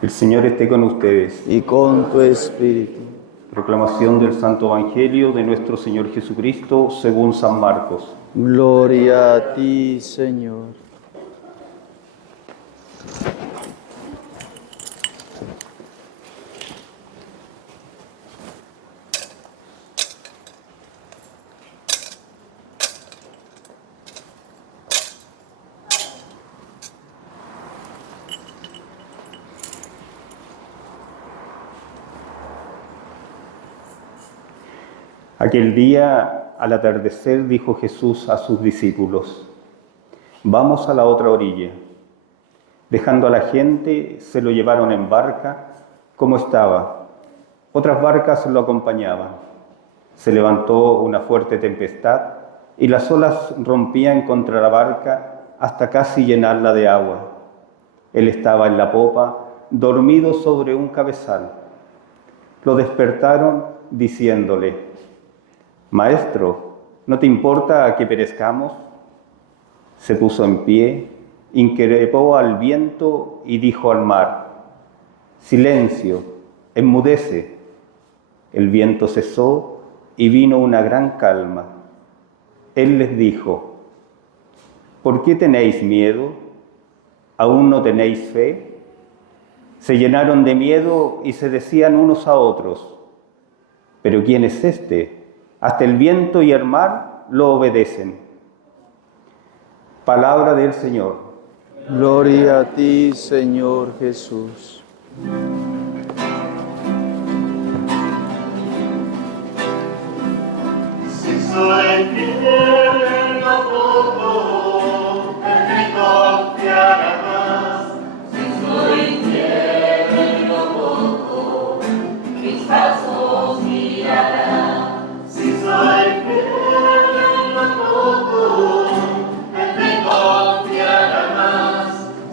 El Señor esté con ustedes. Y con tu espíritu. Proclamación del Santo Evangelio de nuestro Señor Jesucristo según San Marcos. Gloria a ti, Señor. Aquel día, al atardecer, dijo Jesús a sus discípulos: «Vamos a la otra orilla». Dejando a la gente, se lo llevaron en barca, como estaba. Otras barcas lo acompañaban. Se levantó una fuerte tempestad y las olas rompían contra la barca hasta casi llenarla de agua. Él estaba en la popa, dormido sobre un cabezal. Lo despertaron diciéndole: «Maestro, ¿no te importa que perezcamos?». Se puso en pie, increpó al viento y dijo al mar: «Silencio, enmudece». El viento cesó y vino una gran calma. Él les dijo: «¿Por qué tenéis miedo? ¿Aún no tenéis fe?». Se llenaron de miedo y se decían unos a otros: «¿Pero quién es este? Hasta el viento y el mar lo obedecen». Palabra del Señor. Gloria a ti, Señor Jesús. Si soy fiel en lo poco, Él me confiará más. Si soy fiel en lo poco, mis pasos guiará. Si soy fiel en lo poco, Él me confiará más.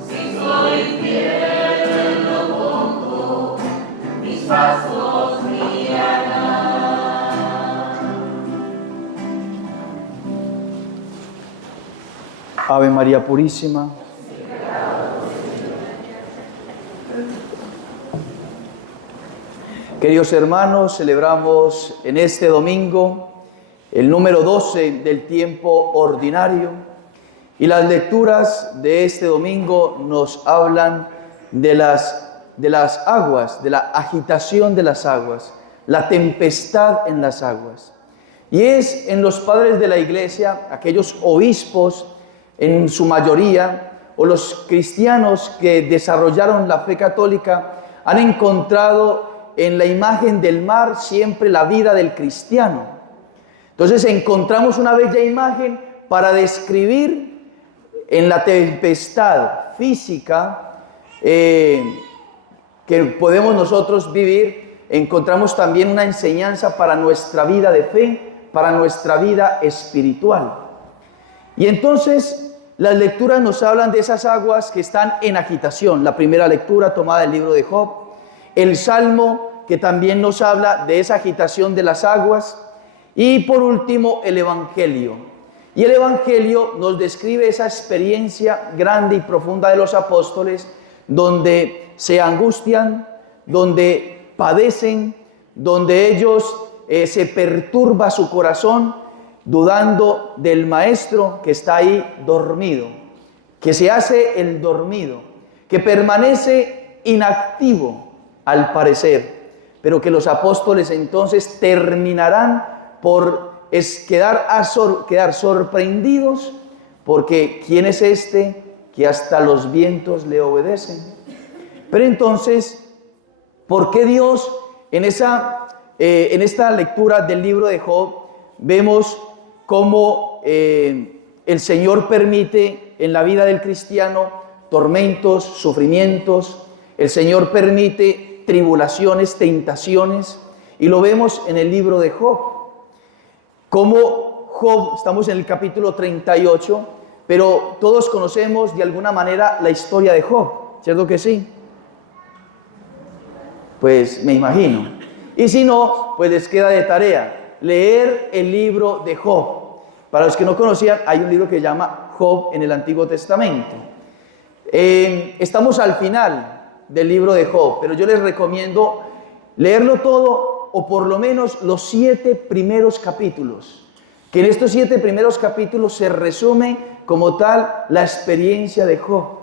Si soy fiel en lo poco, mis pasos guiará. Ave María Purísima. Queridos hermanos, celebramos en este domingo el número 12 del tiempo ordinario y las lecturas de este domingo nos hablan de las aguas, de la agitación de las aguas, la tempestad en las aguas. Y es en los padres de la Iglesia, aquellos obispos en su mayoría, o los cristianos que desarrollaron la fe católica, han encontrado en la imagen del mar siempre la vida del cristiano. Entonces encontramos una bella imagen para describir en la tempestad física que podemos nosotros vivir. Encontramos también una enseñanza para nuestra vida de fe, para nuestra vida espiritual. Y entonces las lecturas nos hablan de esas aguas que están en agitación. La primera lectura tomada del libro de Job, el Salmo que también nos habla de esa agitación de las aguas, y por último el Evangelio. Y el Evangelio nos describe esa experiencia grande y profunda de los apóstoles, donde se angustian, donde padecen, donde ellos se perturba su corazón, dudando del maestro que está ahí dormido, que se hace el dormido, que permanece inactivo al parecer, pero que los apóstoles entonces terminarán por quedar sorprendidos, porque ¿quién es este que hasta los vientos le obedecen? Pero entonces, ¿por qué Dios en esta lectura del libro de Job vemos cómo el Señor permite en la vida del cristiano tormentos, sufrimientos? El Señor permite tribulaciones, tentaciones, y lo vemos en el libro de Job. Como Job, estamos en el capítulo 38, pero todos conocemos de alguna manera la historia de Job, ¿cierto que sí? Pues me imagino. Y si no, pues les queda de tarea leer el libro de Job. Para los que no conocían, hay un libro que se llama Job en el Antiguo Testamento. Estamos al final del libro de Job, pero yo les recomiendo leerlo todo o por lo menos los 7 primeros capítulos, que en estos 7 primeros capítulos se resume como tal la experiencia de Job.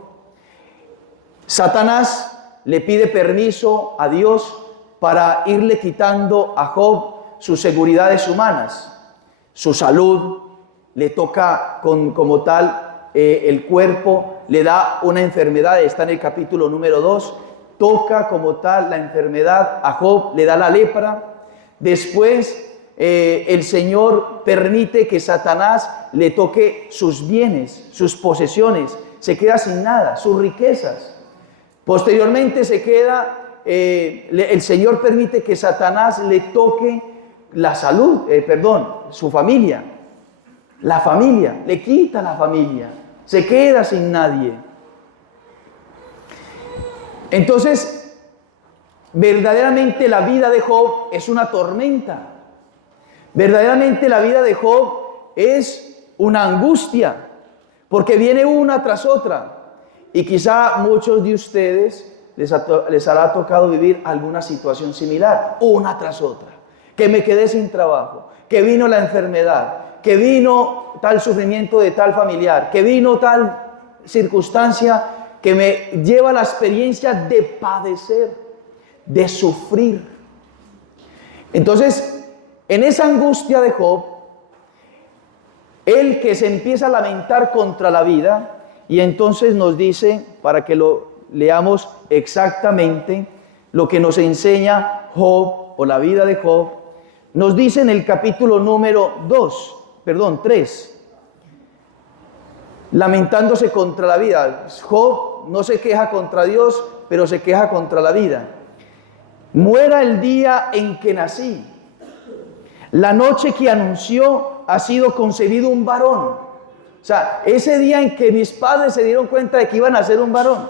Satanás le pide permiso a Dios para irle quitando a Job sus seguridades humanas, su salud, le toca como tal el cuerpo, le da una enfermedad, está en el capítulo número 2, toca como tal la enfermedad a Job, le da la lepra. Después el Señor permite que Satanás le toque sus bienes, sus posesiones, se queda sin nada, sus riquezas. Posteriormente se queda, el Señor permite que Satanás le toque la salud, su familia, la familia, le quita la familia, se queda sin nadie. Entonces, verdaderamente la vida de Job es una tormenta. Verdaderamente la vida de Job es una angustia, porque viene una tras otra. Y quizá muchos de ustedes les hará tocado vivir alguna situación similar, una tras otra. Que me quedé sin trabajo, que vino la enfermedad, que vino tal sufrimiento de tal familiar, que vino tal circunstancia que me lleva a la experiencia de padecer, de sufrir. Entonces, en esa angustia de Job, él que se empieza a lamentar contra la vida, y entonces nos dice, para que lo leamos exactamente, lo que nos enseña Job, o la vida de Job, nos dice en el capítulo número 3, lamentándose contra la vida. Job no se queja contra Dios, pero se queja contra la vida. Muera el día en que nací, la noche que anunció ha sido concebido un varón. O sea, ese día en que mis padres se dieron cuenta de que iban a ser un varón,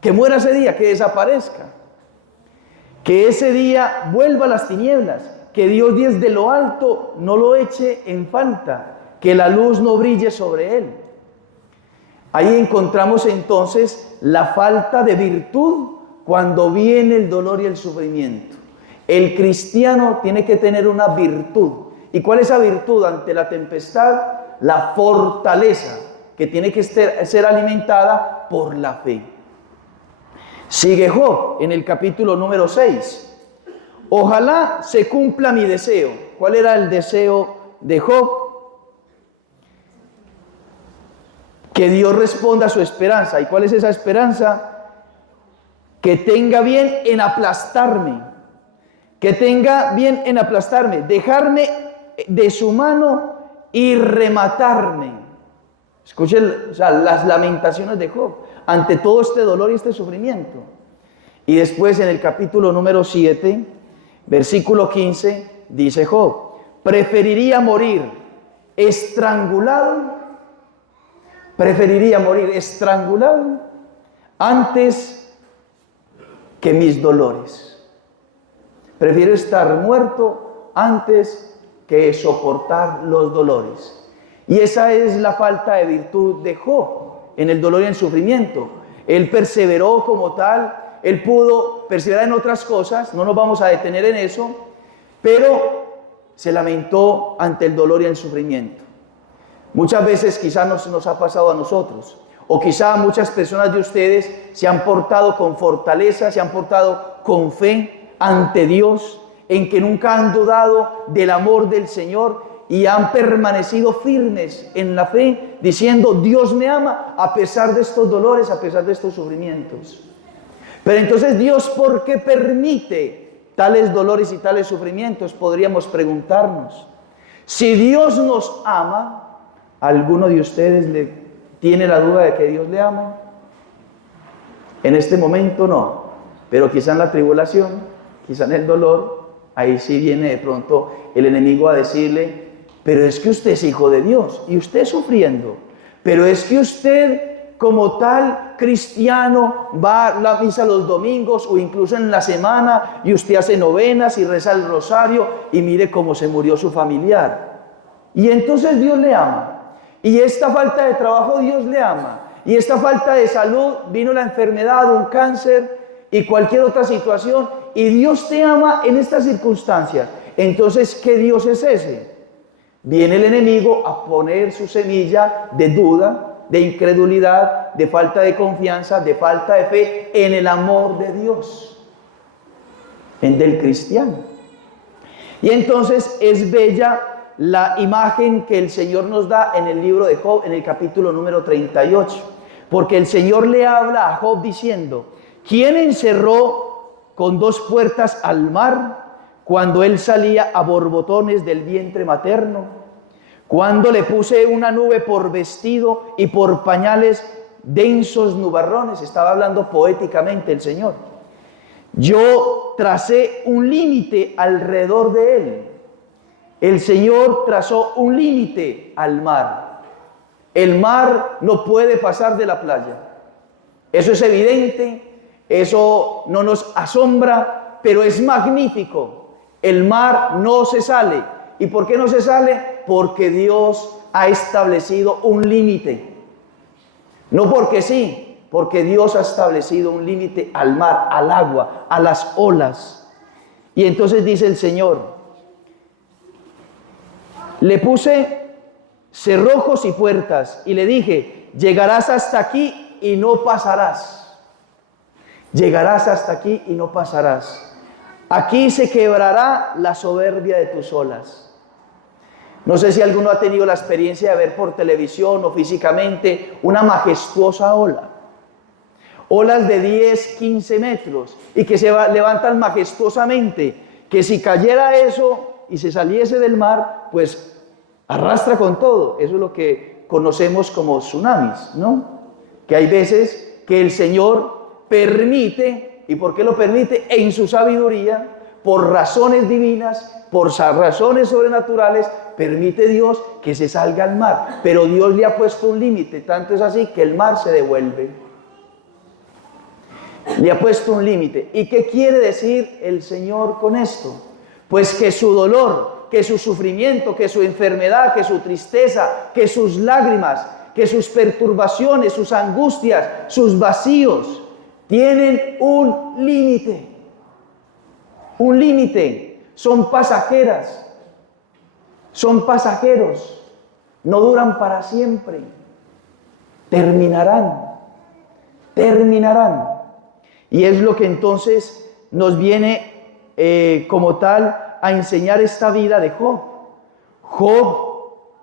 que muera ese día, que desaparezca, que ese día vuelva a las tinieblas, que Dios desde lo alto no lo eche en falta, que la luz no brille sobre él. Ahí encontramos entonces la falta de virtud cuando viene el dolor y el sufrimiento. El cristiano tiene que tener una virtud. ¿Y cuál es esa virtud ante la tempestad? La fortaleza, que tiene que ser alimentada por la fe. Sigue Job en el capítulo número 6. Ojalá se cumpla mi deseo. ¿Cuál era el deseo de Job? Que Dios responda a su esperanza. ¿Y cuál es esa esperanza? Que tenga bien en aplastarme. Que tenga bien en aplastarme. Dejarme de su mano y rematarme. Escuchen, las lamentaciones de Job ante todo este dolor y este sufrimiento. Y después en el capítulo número 7, versículo 15, dice Job: preferiría morir estrangulado antes que mis dolores. Prefiero estar muerto antes que soportar los dolores. Y esa es la falta de virtud de Job en el dolor y en el sufrimiento. Él perseveró como tal, él pudo perseverar en otras cosas, no nos vamos a detener en eso, pero se lamentó ante el dolor y el sufrimiento. Muchas veces quizás nos ha pasado a nosotros, o quizá muchas personas de ustedes se han portado con fortaleza, se han portado con fe ante Dios, en que nunca han dudado del amor del Señor y han permanecido firmes en la fe, diciendo: Dios me ama a pesar de estos dolores, a pesar de estos sufrimientos. Pero entonces, ¿Dios por qué permite tales dolores y tales sufrimientos? Podríamos preguntarnos. Si Dios nos ama, ¿alguno de ustedes tiene la duda de que Dios le ama? En este momento no, pero quizá en la tribulación, quizá en el dolor, ahí sí viene de pronto el enemigo a decirle: pero es que usted es hijo de Dios y usted sufriendo, pero es que usted como tal cristiano va a la misa los domingos o incluso en la semana, y usted hace novenas y reza el rosario, y mire cómo se murió su familiar. Y entonces Dios le ama, y esta falta de trabajo Dios le ama, y esta falta de salud, vino la enfermedad, un cáncer, y cualquier otra situación, y Dios te ama en estas circunstancias. Entonces, ¿qué Dios es ese? Viene el enemigo a poner su semilla de duda, de incredulidad, de falta de confianza, de falta de fe en el amor de Dios, en del cristiano. Y entonces es bella la imagen que el Señor nos da en el libro de Job, en el capítulo número 38, porque el Señor le habla a Job diciendo: ¿quién encerró con 2 puertas al mar cuando él salía a borbotones del vientre materno? Cuando le puse una nube por vestido y por pañales densos nubarrones. Estaba hablando poéticamente el Señor. Yo tracé un límite alrededor de él. El Señor trazó un límite al mar. El mar no puede pasar de la playa. Eso es evidente, eso no nos asombra, pero es magnífico. El mar no se sale. ¿Y por qué no se sale? Porque Dios ha establecido un límite. No porque sí, porque Dios ha establecido un límite al mar, al agua, a las olas. Y entonces dice el Señor: le puse cerrojos y puertas y le dije: llegarás hasta aquí y no pasarás. Llegarás hasta aquí y no pasarás. Aquí se quebrará la soberbia de tus olas. No sé si alguno ha tenido la experiencia de ver por televisión o físicamente una majestuosa ola. Olas de 10, 15 metros y que se levantan majestuosamente, que si cayera eso y se saliese del mar, pues arrastra con todo. Eso es lo que conocemos como tsunamis, ¿no? Que hay veces que el Señor permite. ¿Y por qué lo permite? En su sabiduría, por razones divinas, por razones sobrenaturales, permite Dios que se salga al mar. Pero Dios le ha puesto un límite, tanto es así que el mar se devuelve. Le ha puesto un límite. ¿Y qué quiere decir el Señor con esto? Pues que su dolor, que su sufrimiento, que su enfermedad, que su tristeza, que sus lágrimas, que sus perturbaciones, sus angustias, sus vacíos, tienen un límite. Un límite. Son pasajeras. Son pasajeros. No duran para siempre. Terminarán. Terminarán. Y es lo que entonces nos viene como tal a enseñar esta vida de Job. Job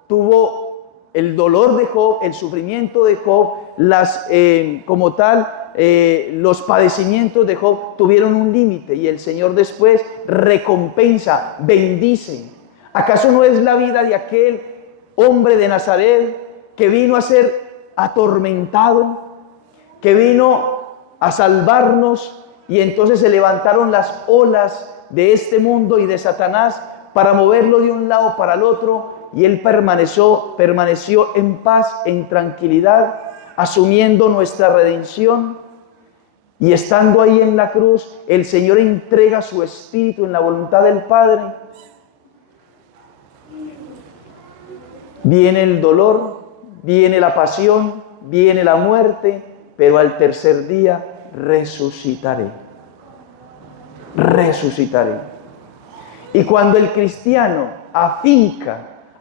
tuvo el dolor de Job, el sufrimiento de Job, como tal, los padecimientos de Job tuvieron un límite y el Señor después recompensa, bendice. ¿Acaso no es la vida de aquel hombre de Nazaret que vino a ser atormentado, que vino a salvarnos, y entonces se levantaron las olas de este mundo y de Satanás para moverlo de un lado para el otro, y él permaneció en paz, en tranquilidad, asumiendo nuestra redención? Y estando ahí en la cruz, el Señor entrega su espíritu en la voluntad del Padre. Viene el dolor, viene la pasión, viene la muerte, pero al tercer día resucitaré. Resucitaré. Y cuando el cristiano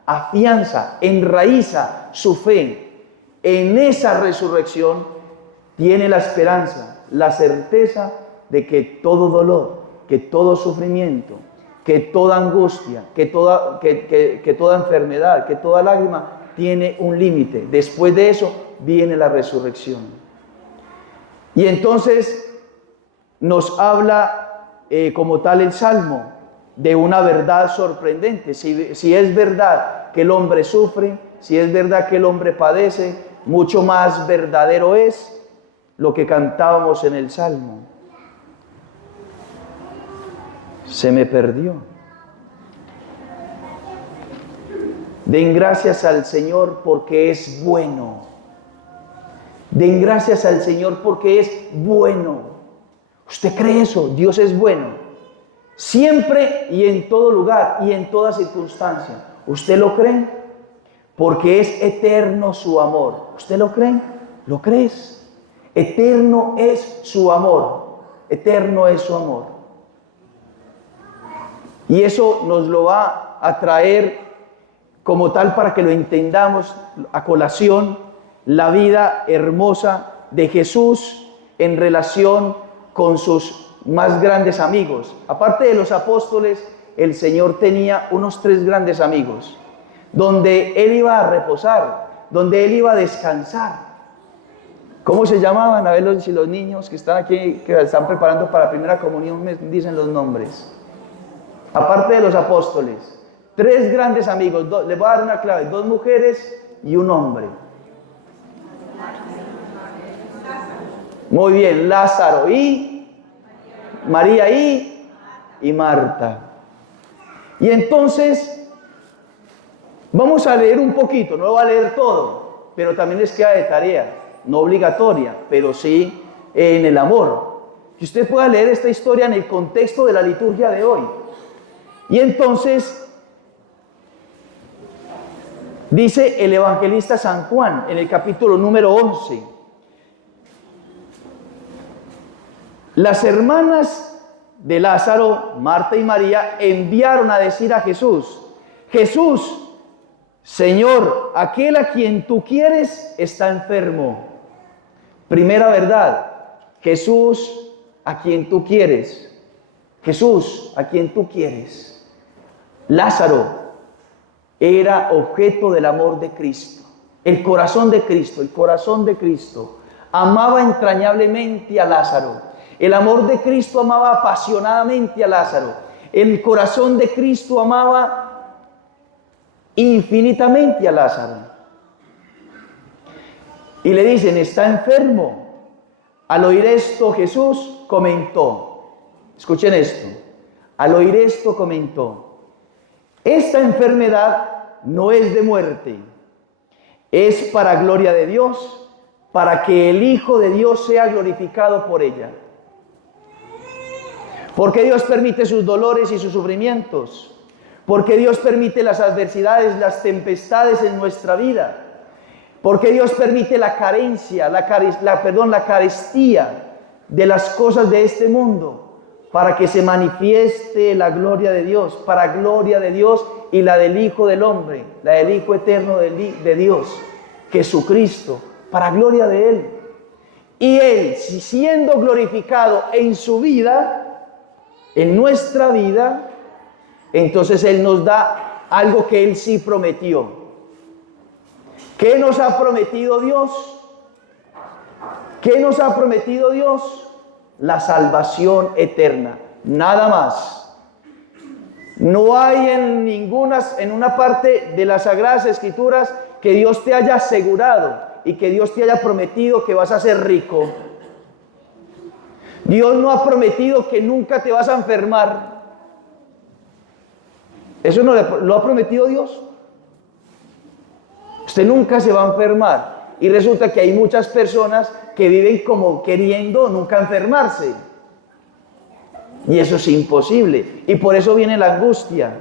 afianza, enraiza su fe en esa resurrección, tiene la esperanza, la certeza de que todo dolor, que todo sufrimiento, que toda angustia, que toda enfermedad, que toda lágrima tiene un límite. Después de eso viene la resurrección. Y entonces nos habla como tal el Salmo de una verdad sorprendente. Si es verdad que el hombre sufre, si es verdad que el hombre padece, mucho más verdadero es lo que cantábamos en el Salmo. Se me perdió. Den gracias al Señor porque es bueno. Den gracias al Señor porque es bueno. ¿Usted cree eso? Dios es bueno. Siempre y en todo lugar y en toda circunstancia. ¿Usted lo cree? Porque es eterno su amor. ¿Usted lo cree? ¿Lo crees? Eterno es su amor. eterno es su amor. Y eso nos lo va a traer como tal para que lo entendamos a colación, la vida hermosa de Jesús en relación con sus más grandes amigos. Aparte de los apóstoles, el Señor tenía unos 3 grandes amigos, donde Él iba a reposar, donde Él iba a descansar. ¿Cómo se llamaban? A ver si los niños que están aquí, que están preparando para la primera comunión, me dicen los nombres. Aparte de los apóstoles, 3 grandes amigos, les voy a dar una clave, 2 mujeres y un hombre. Muy bien, Lázaro y María y Marta. Y entonces, vamos a leer un poquito, no lo va a leer todo, pero también les queda de tarea, no obligatoria, pero sí en el amor. Que usted pueda leer esta historia en el contexto de la liturgia de hoy. Y entonces, dice el evangelista San Juan en el capítulo número 11, las hermanas de Lázaro, Marta y María, enviaron a decir a Jesús: Jesús, Señor, aquel a quien tú quieres está enfermo. Primera verdad, Jesús, a quien tú quieres. Jesús, a quien tú quieres. Lázaro era objeto del amor de Cristo. El corazón de Cristo, el corazón de Cristo amaba entrañablemente a Lázaro. El amor de Cristo amaba apasionadamente a Lázaro. El corazón de Cristo amaba infinitamente a Lázaro. Y le dicen, está enfermo. Al oír esto, Jesús comentó. Escuchen esto. Al oír esto, comentó: esta enfermedad no es de muerte, es para gloria de Dios, para que el Hijo de Dios sea glorificado por ella. Porque Dios permite sus dolores y sus sufrimientos. Porque Dios permite las adversidades, las tempestades en nuestra vida. Porque Dios permite la carencia, la carestía de las cosas de este mundo, para que se manifieste la gloria de Dios, para gloria de Dios y la del Hijo del Hombre, la del Hijo eterno de Dios, Jesucristo, para gloria de Él. Y Él, siendo glorificado en su vida, en nuestra vida, entonces Él nos da algo que Él sí prometió. ¿Qué nos ha prometido Dios? ¿Qué nos ha prometido Dios? La salvación eterna, nada más. No hay en una parte de las Sagradas Escrituras que Dios te haya asegurado y que Dios te haya prometido que vas a ser rico. Dios no ha prometido que nunca te vas a enfermar. ¿Eso no lo ha prometido Dios? Usted nunca se va a enfermar. Y resulta que hay muchas personas que viven como queriendo nunca enfermarse. Y eso es imposible. Y por eso viene la angustia.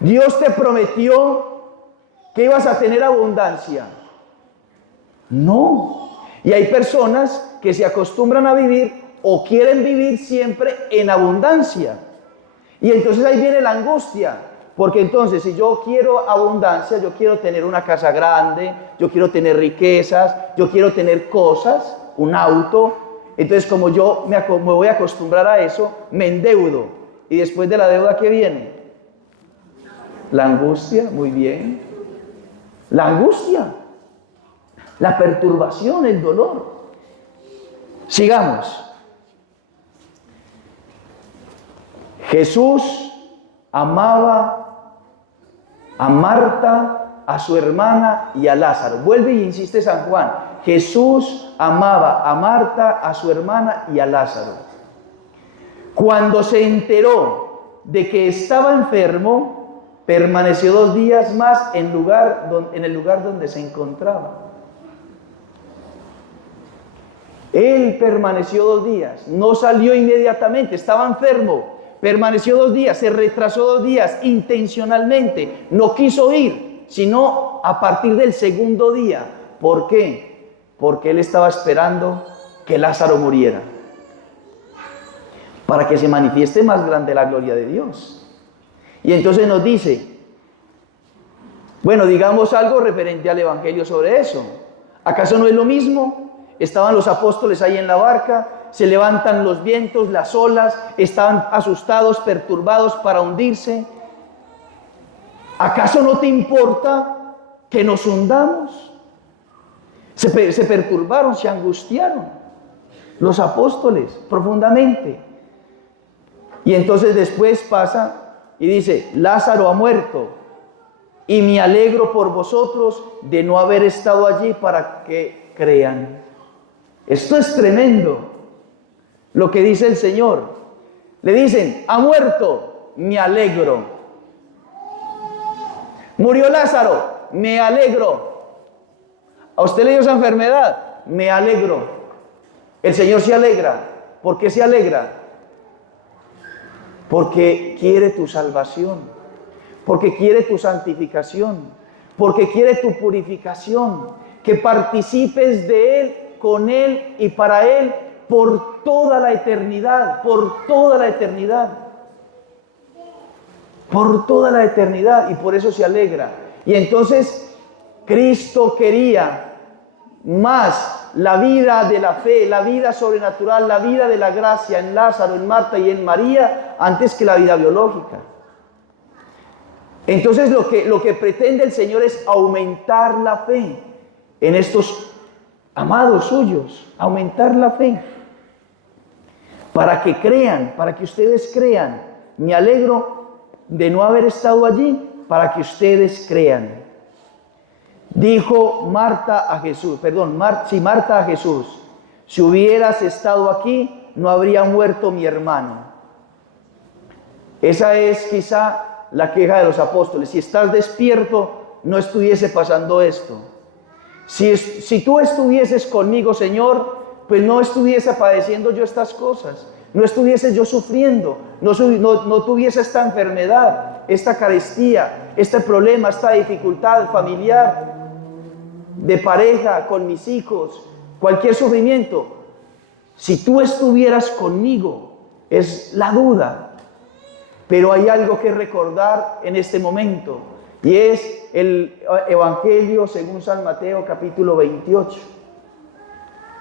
Dios te prometió que ibas a tener abundancia. No. Y hay personas que se acostumbran a vivir o quieren vivir siempre en abundancia. Y entonces ahí viene la angustia. Porque entonces, si yo quiero abundancia, yo quiero tener una casa grande, yo quiero tener riquezas, yo quiero tener cosas, un auto. Entonces, como yo me voy a acostumbrar a eso, me endeudo. Y después de la deuda, ¿qué viene? La angustia, muy bien. La angustia, la perturbación, el dolor. Sigamos. Jesús amaba a Marta, a su hermana y a Lázaro. Vuelve y insiste San Juan. Jesús amaba a Marta, a su hermana y a Lázaro. Cuando se enteró de que estaba enfermo, permaneció 2 días más en el lugar donde se encontraba. Él permaneció 2 días, no salió inmediatamente, estaba enfermo. Permaneció 2 días, se retrasó 2 días intencionalmente, no quiso ir, sino a partir del segundo día. ¿Por qué? Porque él estaba esperando que Lázaro muriera. para que se manifieste más grande la gloria de Dios. Y entonces nos dice, bueno, digamos algo referente al Evangelio sobre eso. ¿Acaso no es lo mismo? Estaban los apóstoles ahí en la barca, se levantan los vientos, las olas, estaban asustados, perturbados para hundirse. ¿Acaso no te importa que nos hundamos? Se perturbaron, se angustiaron los apóstoles profundamente. Y entonces después pasa y dice, Lázaro ha muerto y me alegro por vosotros de no haber estado allí para que crean. Esto es tremendo lo que dice el Señor. Le dicen, ha muerto, me alegro. Murió Lázaro, me alegro. ¿A usted le dio esa enfermedad? Me alegro. El Señor se alegra. ¿Por qué se alegra? Porque quiere tu salvación, porque quiere tu santificación, porque quiere tu purificación, que participes de Él, con Él y para Él por toda la eternidad, por toda la eternidad. Por toda la eternidad, y por eso se alegra. Y entonces Cristo quería más la vida de la fe, la vida sobrenatural, la vida de la gracia en Lázaro, en Marta y en María, antes que la vida biológica. Entonces lo que pretende el Señor es aumentar la fe en estos amados suyos, aumentar la fe, para que crean, para que ustedes crean. Me alegro de no haber estado allí, para que ustedes crean. Dijo Marta a Jesús, Marta a Jesús, si hubieras estado aquí, no habría muerto mi hermano. Esa es quizá la queja de los apóstoles. Si estás despierto, no estuviese pasando esto. Si tú estuvieses conmigo, Señor, pues no estuviese padeciendo yo estas cosas, no estuviese yo sufriendo, no tuviese esta enfermedad, esta carestía, este problema, esta dificultad familiar, de pareja, con mis hijos, cualquier sufrimiento. Si tú estuvieras conmigo, es la duda. Pero hay algo que recordar en este momento, y es el Evangelio según San Mateo capítulo 28.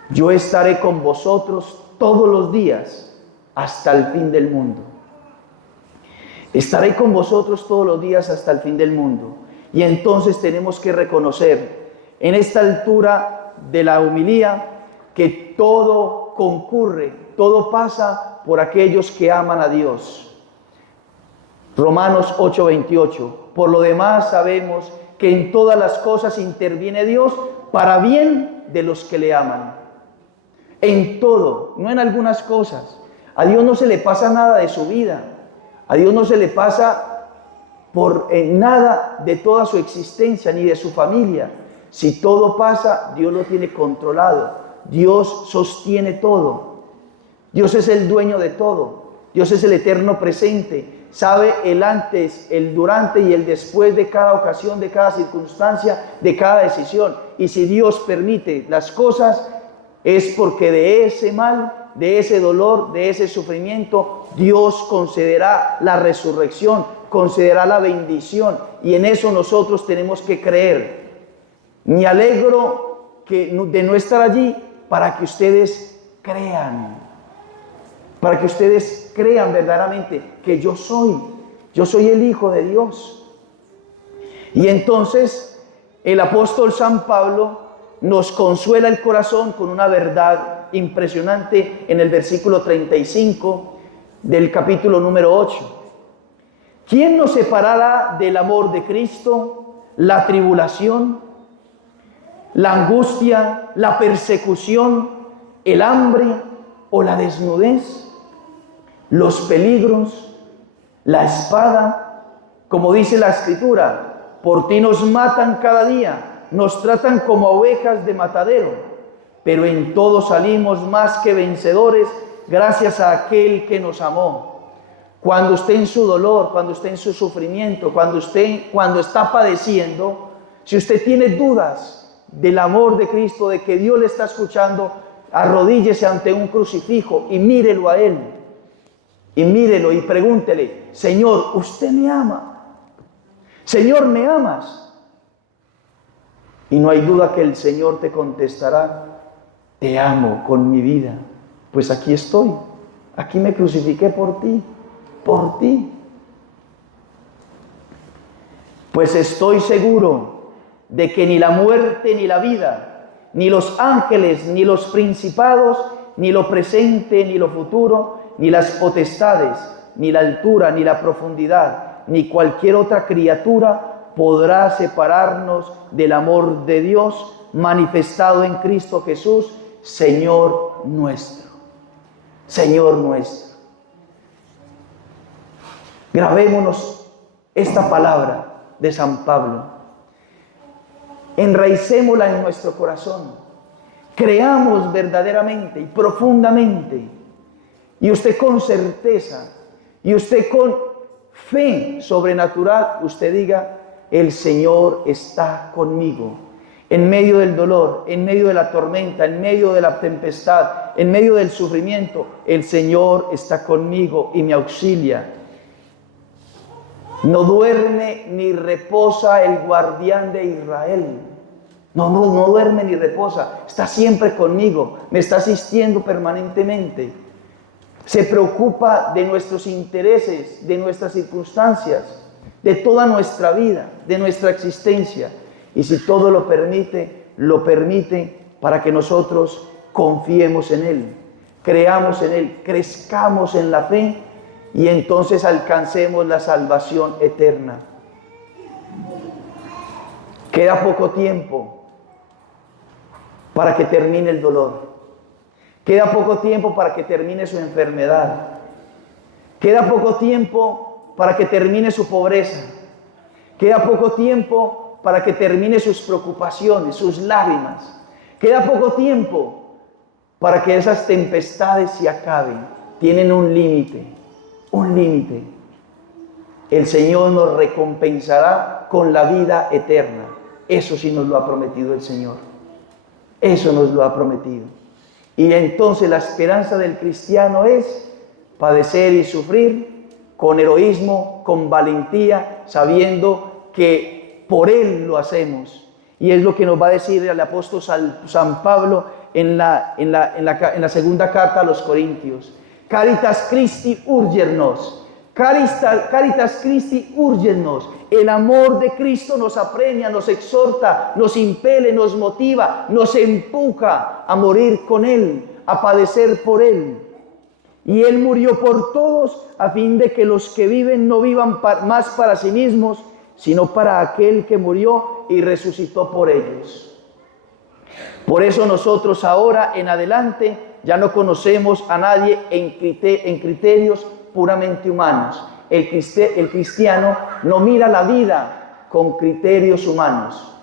Yo estaré con vosotros todos los días hasta el fin del mundo. Estaré con vosotros todos los días hasta el fin del mundo. Y entonces tenemos que reconocer en esta altura de la homilía que todo concurre, todo pasa por aquellos que aman a Dios. Romanos 8:28. Por lo demás sabemos que en todas las cosas interviene Dios para bien de los que le aman. En todo, no en algunas cosas. A Dios no se le pasa nada de su vida. A Dios no se le pasa por nada de toda su existencia ni de su familia. Si todo pasa, Dios lo tiene controlado. Dios sostiene todo. Dios es el dueño de todo. Dios es el eterno presente. Sabe el antes, el durante y el después de cada ocasión, de cada circunstancia, de cada decisión. Y si Dios permite las cosas, es porque de ese mal, de ese dolor, de ese sufrimiento, Dios concederá la resurrección, concederá la bendición. Y en eso nosotros tenemos que creer. Me alegro de no estar allí para que ustedes crean. Para que ustedes crean verdaderamente que yo soy el Hijo de Dios. Y entonces el apóstol San Pablo nos consuela el corazón con una verdad impresionante en el versículo 35 del capítulo número 8. ¿Quién nos separará del amor de Cristo? ¿La tribulación, la angustia, la persecución, el hambre o la desnudez? Los peligros, la espada, como dice la Escritura, por ti nos matan cada día, nos tratan como ovejas de matadero, pero en todo salimos más que vencedores gracias a aquel que nos amó. Cuando esté en su dolor, cuando esté en su sufrimiento, cuando está padeciendo, si usted tiene dudas del amor de Cristo, de que Dios le está escuchando, arrodíllese ante un crucifijo y mírelo a Él. y mírelo y pregúntele, Señor, ¿usted me ama? Señor, ¿me amas? Y no hay duda que el Señor te contestará, te amo con mi vida, pues aquí estoy, aquí me crucifiqué por ti, por ti. Pues estoy seguro de que ni la muerte ni la vida, ni los ángeles, ni los principados, ni lo presente, ni lo futuro, ni las potestades, ni la altura, ni la profundidad, ni cualquier otra criatura podrá separarnos del amor de Dios manifestado en Cristo Jesús, Señor nuestro. Señor nuestro. Grabémonos esta palabra de San Pablo. Enraicémosla en nuestro corazón. Creamos verdaderamente y profundamente. Y usted con certeza, y usted con fe sobrenatural, usted diga, el Señor está conmigo. En medio del dolor, en medio de la tormenta, en medio de la tempestad, en medio del sufrimiento, el Señor está conmigo y me auxilia. No duerme ni reposa el guardián de Israel. No duerme ni reposa. Está siempre conmigo. Me está asistiendo permanentemente. Se preocupa de nuestros intereses, de nuestras circunstancias, de toda nuestra vida, de nuestra existencia. Y si todo lo permite para que nosotros confiemos en Él, creamos en Él, crezcamos en la fe y entonces alcancemos la salvación eterna. Queda poco tiempo para que termine el dolor. Queda poco tiempo para que termine su enfermedad. Queda poco tiempo para que termine su pobreza. Queda poco tiempo para que termine sus preocupaciones, sus lágrimas. Queda poco tiempo para que esas tempestades se acaben. Tienen un límite. Un límite. El Señor nos recompensará con la vida eterna. Eso sí nos lo ha prometido el Señor. Eso nos lo ha prometido. Y entonces la esperanza del cristiano es padecer y sufrir con heroísmo, con valentía, sabiendo que por Él lo hacemos. Y es lo que nos va a decir el apóstol San Pablo en la segunda carta a los Corintios. Caritas Christi urgernos, Caritas Christi urgernos. El amor de Cristo nos apremia, nos exhorta, nos impele, nos motiva, nos empuja a morir con Él, a padecer por Él. Y Él murió por todos a fin de que los que viven no vivan más para sí mismos, sino para aquel que murió y resucitó por ellos. Por eso nosotros ahora en adelante ya no conocemos a nadie en criterios puramente humanos. El cristiano no mira la vida con criterios humanos.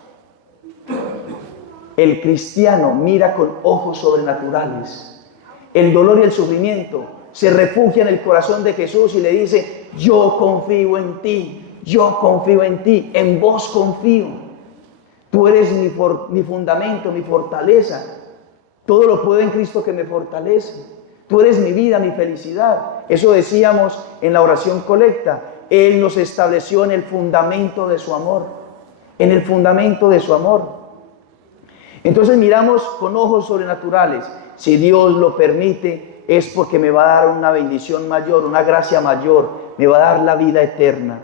El cristiano mira con ojos sobrenaturales. El dolor y el sufrimiento se refugia en el corazón de Jesús y le dice, yo confío en ti, yo confío en ti, en vos confío. Tú eres mi fundamento, mi fortaleza. Todo lo puedo en Cristo que me fortalece. Tú eres mi vida, mi felicidad. Eso decíamos en la oración colecta. Él nos estableció en el fundamento de su amor. En el fundamento de su amor. Entonces miramos con ojos sobrenaturales. Si Dios lo permite, es porque me va a dar una bendición mayor, una gracia mayor. Me va a dar la vida eterna.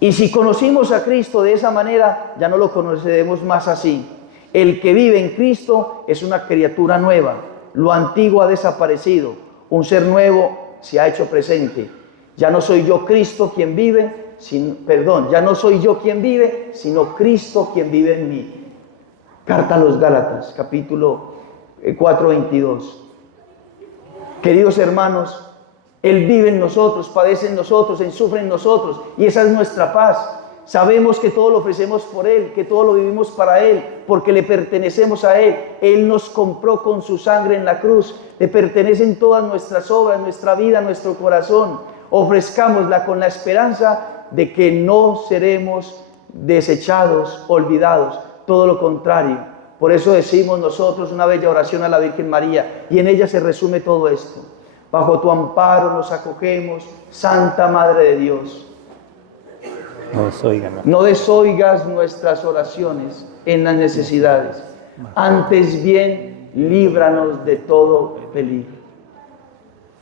Y si conocimos a Cristo de esa manera, ya no lo conoceremos más así. El que vive en Cristo es una criatura nueva. Lo antiguo ha desaparecido. Un ser nuevo se ha hecho presente. Ya no soy yo Cristo quien vive, ya no soy yo quien vive, sino Cristo quien vive en mí. Carta a los Gálatas, capítulo 4, 22. Queridos hermanos, Él vive en nosotros, padece en nosotros, Él sufre en nosotros, y esa es nuestra paz. Sabemos que todo lo ofrecemos por Él, que todo lo vivimos para Él, porque le pertenecemos a Él. Él nos compró con su sangre en la cruz. Le pertenecen todas nuestras obras, nuestra vida, nuestro corazón. Ofrezcámosla con la esperanza de que no seremos desechados, olvidados. Todo lo contrario. Por eso decimos nosotros una bella oración a la Virgen María, y en ella se resume todo esto. Bajo tu amparo nos acogemos, Santa Madre de Dios. No desoigas nuestras oraciones en las necesidades. Antes bien, líbranos de todo peligro.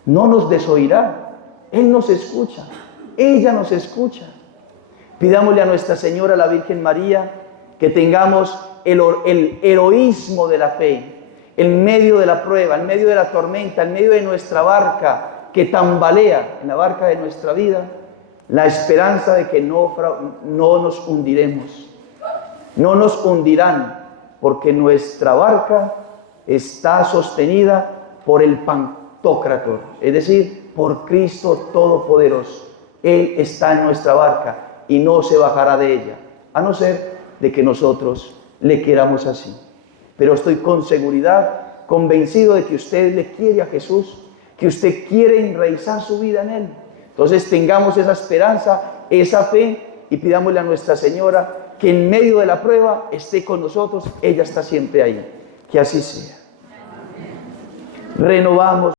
No nos desoirá. Él nos escucha. Ella nos escucha. Pidámosle a Nuestra Señora, la Virgen María, que tengamos el heroísmo de la fe, en medio de la prueba, en medio de la tormenta, en medio de nuestra barca que tambalea, en la barca de nuestra vida, la esperanza de que no nos hundiremos. No nos hundirán, porque nuestra barca está sostenida por el Pantocrátor, es decir, por Cristo Todopoderoso. Él está en nuestra barca y no se bajará de ella, a no ser de que nosotros le queramos así. Pero estoy con seguridad, convencido de que usted le quiere a Jesús, que usted quiere enraizar su vida en Él. Entonces tengamos esa esperanza, esa fe, y pidámosle a Nuestra Señora que en medio de la prueba esté con nosotros. Ella está siempre ahí. Que así sea. Renovamos